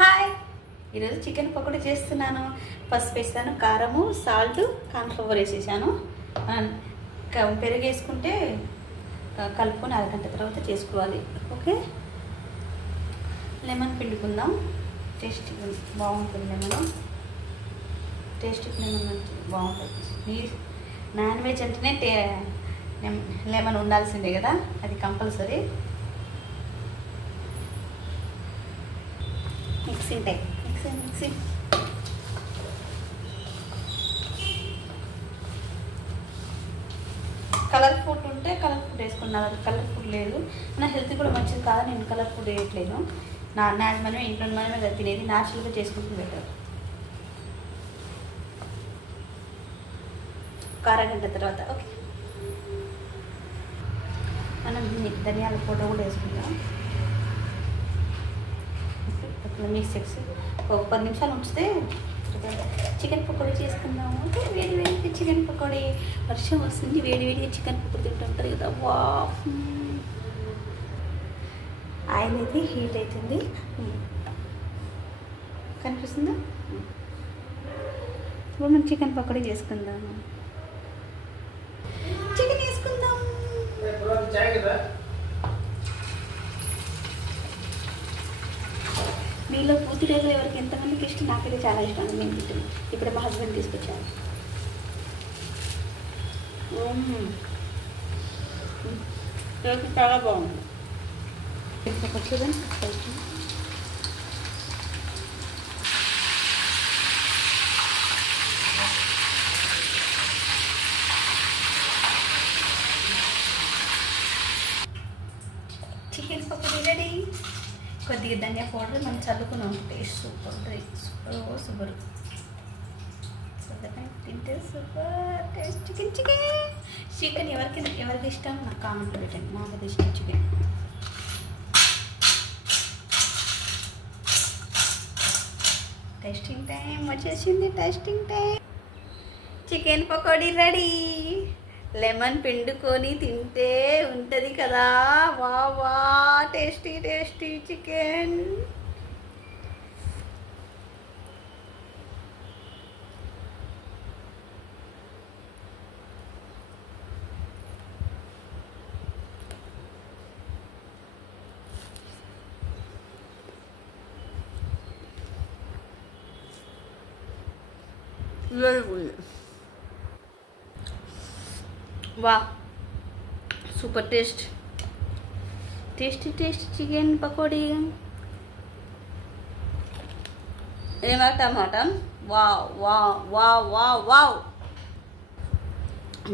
Hi, ఈరోజు chicken pakodi చేస్తున్నాను. పసుపు వేసాను, కారము, సాల్ట్, కార్న్ఫ్లవర్ వేసేసాను. పెరుగు వేసుకుంటే కలుపుకొని అరగంట తర్వాత చేసుకోవాలి. ఓకే, లెమన్ పిండుకుందాం. టేస్ట్ బాగుంటుంది. టేస్ట్ లెమన్ బాగుంటుంది. నాన్ వెజ్ అంటేనే లెమన్ ఉండాల్సిందే కదా, అది compulsory. Mixing type mixing colour food ఉంటే కలర్ ఫుడ్ వేసుకున్నాను. కలర్ ఫుడ్ లేదు, నా హెల్త్ కూడా మంచిది కాదు. నేను కలర్ ఫుడ్ వేయట్లేదు. మనమే ఇంట్లో మనమే తినేది, న్యాచురల్గా చేసుకుంటూ బెటర్. అరగంట తర్వాత ఓకే, మనం ధనియాల పౌడర్ కూడా వేసుకుందాం. మిక్స్ చేసి ఒక 10 నిమిషాలు ఉంచితే చికెన్ పకోడీ చేసుకుందాము. ఓకే, వేడి వేడిగా చికెన్ పకోడీ. వర్షం వస్తుంది, వేడి వేడిగా చికెన్ పకోడీ తింటుంటారు కదా. వా, ఆయిల్ అయితే హీట్ అవుతుంది, కనిపిస్తుందా? ఇప్పుడు మనం చికెన్ పకోడీ చేసుకుందాము. చికెన్ వేసుకుందాం. మీలో పూర్తి రేగులు ఎవరికి ఎంతమందికి ఇష్టం? నాకైతే చాలా ఇష్టం. నేను తింటాను. ఇప్పుడు మా హస్బెండ్ తీసుకొచ్చాను. చాలా బాగుంది. చూడండి, చికెన్ పకోడీ రెడీ. కొద్దిగా ధనియా పౌడర్ మనం చల్లుకున్నాం. టేస్ట్ సూపర్ ఉంటుంది. సూపర్ తింటే సూపర్ టేస్ట్. చికెన్ ఎవరికి ఇష్టం నాకు కామెంట్ పెట్టండి. నాకు అది ఇష్టం చికెన్. టేస్టింగ్ టైం వచ్చేసింది. Tasting time. Chicken pakodi ready. Lemon పిండుకొని తింటే ఉంటుంది కదా. వా వా, టేస్టీ చికెన్. వా, సూపర్ టేస్ట్ చికెన్ పకోడీ. ఏమాట వావ్.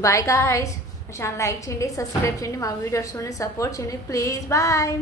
Bye guys. మా ఛానల్ లైక్ చేయండి, సబ్స్క్రైబ్ చేయండి, మా వీడియోస్ సపోర్ట్ చేయండి ప్లీజ్. బాయ్.